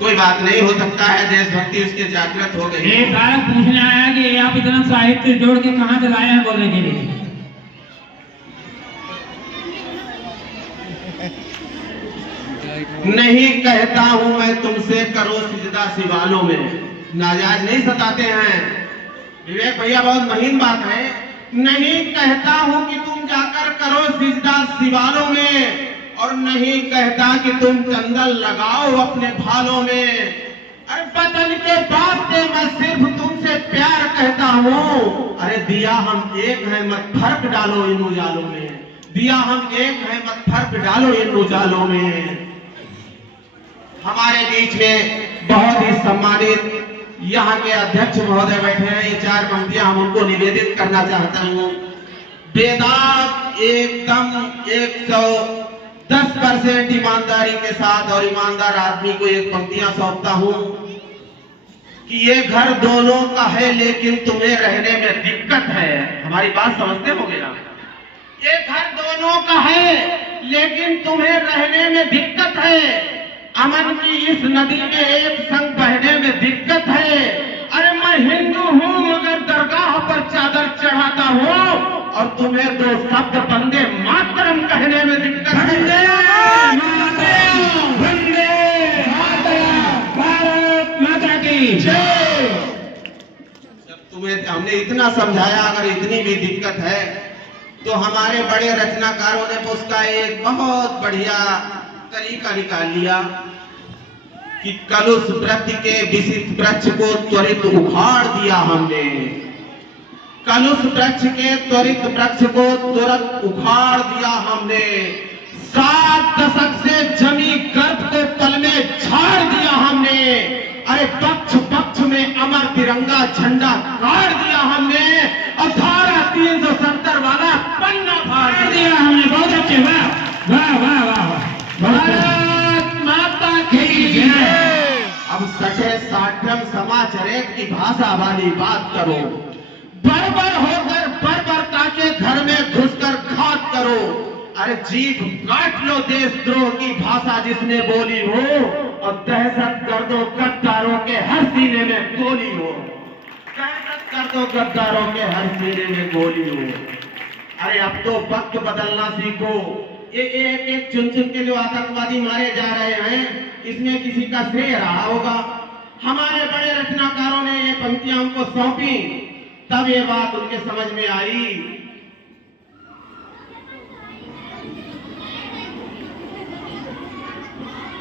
कोई बात नहीं, हो सकता है देशभक्ति उसके जागृत हो गई। एक बालक पूछने आया कि आप इतना साहित्य जोड़ के कहाँ से लाए हैं बोलने के लिए। नहीं कहता हूं मैं तुमसे करो सिजदा सिवालों में, नाजायज नहीं सताते हैं विवेक भैया, बहुत महीन बात है। नहीं कहता हूं कि तुम जाकर करो सिजदा सिवालों में, और नहीं कहता कि तुम चंदन लगाओ अपने भालों में। अरे बदन के वास्ते मैं सिर्फ तुमसे प्यार कहता हूं। अरे दिया हम एक है मत फर्क डालो इन उजालों में, दिया हम एक है मत फर्क डालो इन उजालों में। हमारे बीच में बहुत ही सम्मानित यहाँ के अध्यक्ष महोदय बैठे हैं। ये 4 पंक्तियां हम उनको निवेदित करना चाहता हूँ। बेदाग एकदम 110% ईमानदारी के साथ और ईमानदार आदमी को एक पंक्तियां सौंपता हूँ कि ये घर दोनों का है लेकिन तुम्हें रहने में दिक्कत है। हमारी बात समझते होगे ना? ये घर दोनों का है लेकिन तुम्हें रहने में दिक्कत है। अमन की इस नदी में एक संग बहने में दिक्कत है। अरे मैं हिंदू हूँ मगर दरगाह पर चादर चढ़ाता हूँ, और तुम्हें 2 शब्द वंदे मातरम कहने में दिक्कत है। वंदे मातरम, भारत माता की जय। जब तुम्हें हमने इतना समझाया, अगर इतनी भी दिक्कत है तो हमारे बड़े रचनाकारों ने उसका एक बहुत बढ़िया तरीका निकाल लिया कि कलुष वृक्ष के विशिष्ट वृक्ष को त्वरित उखाड़ दिया हमने। कलुष वृक्ष के त्वरित वृक्ष को तुरंत उखाड़ दिया हमने। 7 दशक से जमी गर्भ को पल में झाड़ दिया हमने। अरे पक्ष पक्ष में अमर तिरंगा झंडा गाड़ दिया हमने, और धारा 370 वाला पन्ना फाड़ दिया हमने। बहुत अच्छे, वाह वाह वाह वाह। भारत माता की जय। अब सचे साठम समाचरित की भाषा वाली बात करो। बर्बर होकर बर्बरता के घर में घुसकर घात करो। अरे जीभ काट लो देशद्रोह की भाषा जिसने बोली हो, और दहशत गर्दों गद्दारों के हर सीने में गोली हो। दहशत गर्दों गद्दारों के हर सीने में गोली हो। अरे अब तो वक्त बदलना सीखो। ये एक चुन चुन के जो आतंकवादी मारे जा रहे हैं, इसमें किसी का श्रेय रहा होगा। हमारे बड़े रचनाकारों ने ये पंक्तियां उनको सौंपी, तब ये बात उनके समझ में आई।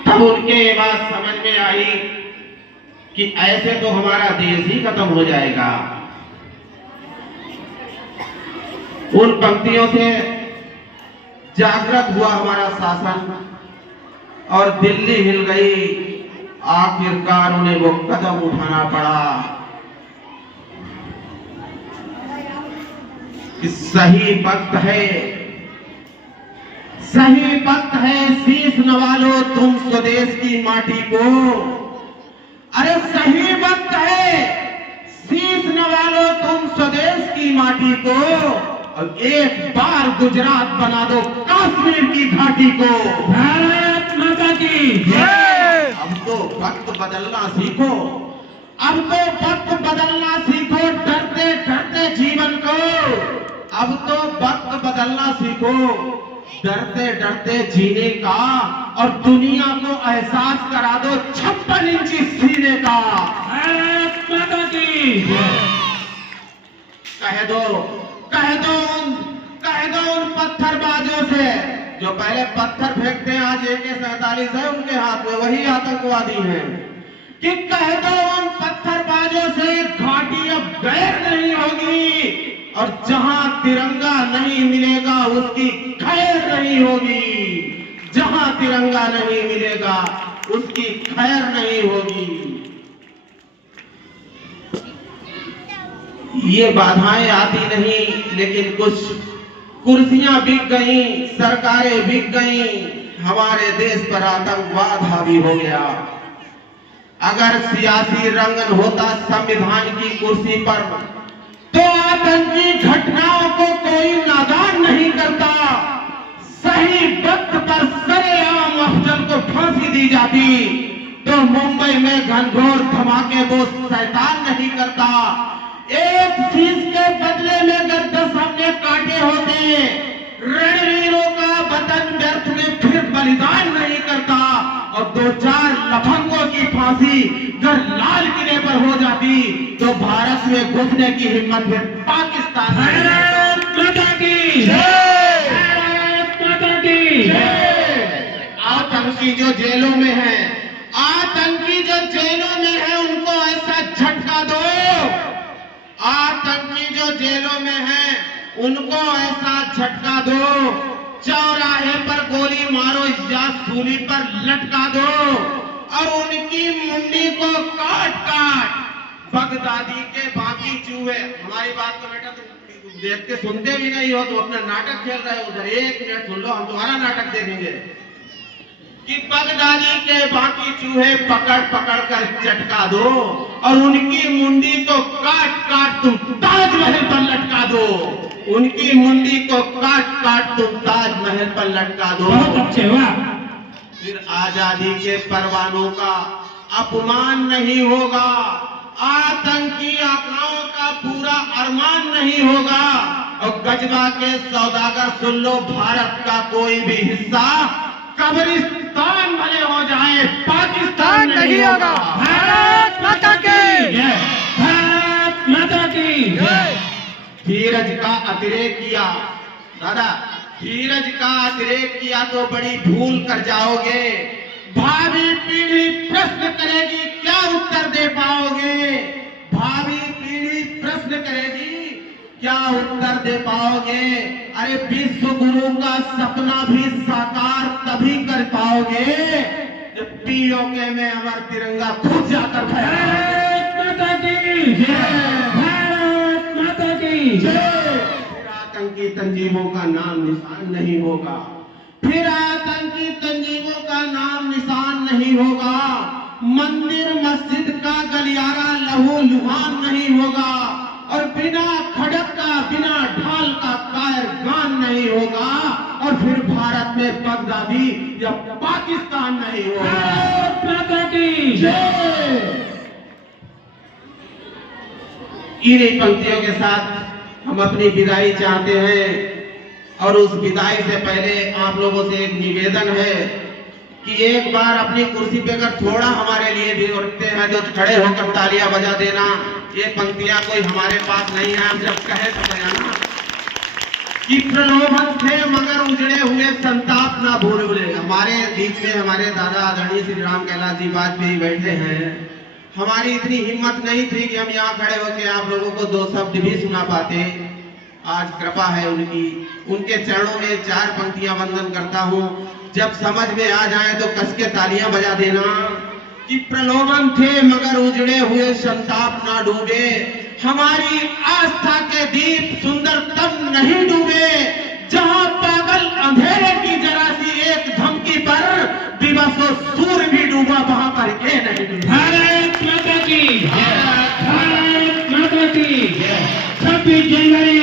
तब उनके ये बात समझ में आई कि ऐसे तो हमारा देश ही खत्म हो जाएगा। उन पंक्तियों से जागृत हुआ हमारा शासन, और दिल्ली हिल गई। आखिरकार उन्हें वो कदम उठाना पड़ा कि सही वक्त है, सही वक्त है, शीश नवा लो तुम स्वदेश की माटी को। अरे सही वक्त है, शीश नवा लो तुम स्वदेश की माटी को, और एक बार गुजरात बना दो कश्मीर की घाटी को। भारत माता की जय। अब तो वक्त बदलना सीखो, अब तो वक्त बदलना सीखो डरते डरते जीवन को। अब तो वक्त बदलना सीखो डरते डरते जीने का, और दुनिया को एहसास करा दो 56 इंची सीने का। भारत माता की जय। कह दो उन पत्थरबाजों से जो पहले पत्थर फेंकते हैं, आज AK-47 है उनके हाथ में, वही आतंकवादी हैं, कि कह दो उन पत्थरबाजों से घाटी अब गैर नहीं होगी, और जहां तिरंगा नहीं मिलेगा उसकी खैर नहीं होगी। जहां तिरंगा नहीं मिलेगा उसकी खैर नहीं होगी। ये बाधाएं आती नहीं, लेकिन कुछ कुर्सियां बिक गई, सरकारें बिक गई, हमारे देश पर आतंकवाद हावी हो गया। अगर सियासी रंगन होता संविधान की कुर्सी पर, तो आतंकी घटनाओं को कोई नादान नहीं करता। सही वक्त पर सरेआम अफजल को दी जाती तो मुंबई में घनघोर धमाके वो शैतान नहीं करता। एक शीश के बदले में अगर 10 हमने काटे होते, रणवीरों का वतन व्यर्थ में फिर बलिदान नहीं करता और 2-4 लफंगों की फांसी अगर लाल किले पर हो जाती तो भारत में घुसने की हिम्मत फिर पाकिस्तान में। भारत माता की भारत माता की आतंकी जो जेलों में है, आतंकी जो जेलों में है उनको ऐसा झटका दो, आतंकी जो जेलों में है उनको ऐसा झटका दो, चौराहे पर गोली मारो या सूली पर लटका दो और उनकी मुंडी को काट काट बगदादी के बाकी चूहे। हमारी बात तो बेटा तुम देख के सुनते भी नहीं हो, तो अपना नाटक खेल रहे हो उधर। 1 मिनट सुन लो, हम तुम्हारा नाटक देखेंगे कि बगदादी के बाकी चूहे पकड़ पकड़ कर चटका दो और उनकी मुंडी को काट काट तुम ताजमहल पर लटका दो, उनकी मुंडी को काट काट तुम ताजमहल पर लटका दो। बहुत अच्छे हुआ। फिर आजादी के परवानों का अपमान नहीं होगा, आतंकी आंकड़ों का पूरा अरमान नहीं होगा और गजबा के सौदागर सुन लो, भारत का कोई भी हिस्सा कब्रिस्तान भले हो जाए पाकिस्तान नहीं होगा। भारत माता की जय, भारत माता की जय। धीरज का अतिरेक किया दादा, धीरज का अतिरेक किया तो बड़ी भूल कर जाओगे। भावी पीढ़ी प्रश्न करेगी, क्या उत्तर दे पाओगे? भावी पीढ़ी प्रश्न करेगी, क्या उत्तर दे पाओगे? अरे विश्व गुरु का सपना भी साकार तभी कर पाओगे जब पीओके में अमर तिरंगा खुद जाकर भारत माता की जय, भारत माता की जय। फिर आतंकी तंजीमों का नाम निशान नहीं होगा, फिर आतंकी तंजीमों का नाम निशान नहीं होगा। मंदिर मस्जिद का गलियारा लहू लुहान नहीं होगा और बिना खड़क का, बिना ढाल का कायरगान नहीं होगा और फिर भारत में बगदादी या पाकिस्तान नहीं होगा। भारत माता की जय। इन्हीं पंक्तियों के साथ हम अपनी विदाई चाहते हैं और उस विदाई से पहले आप लोगों से एक निवेदन है कि एक बार अपनी कुर्सी पे अगर थोड़ा हमारे लिए भी उठते हैं तो खड़े होकर तालियां बजा देना। ये पंक्तियां कोई हमारे पास नहीं है, हम जब कहे तो बजाना कि प्रलोभन थे मगर उजड़े हुए संताप ना भूले। हमारे बीच में हमारे दादा आदरणीय श्री राम कैलाश जी वाजपेयी बैठे हैं। हमारी इतनी हिम्मत नहीं थी कि हम यहाँ खड़े होकर आप लोगों को 2 शब्द भी सुना पाते। आज कृपा है उनकी, उनके चरणों में 4 पंक्तियां वंदन करता हूँ। जब समझ में आ जाए तो कस के तालियां बजा देना कि प्रलोभन थे मगर उजड़े हुए संताप ना डूबे, हमारी आस्था के दीप सुंदर तब नहीं डूबे जहां पागल अंधेरे की जरा सी एक धमकी पर दिवसों सूर भी डूबा, वहां पर ये नहीं डूबा। भारत माता की जय, भारत माता की जय। 26 जनवरी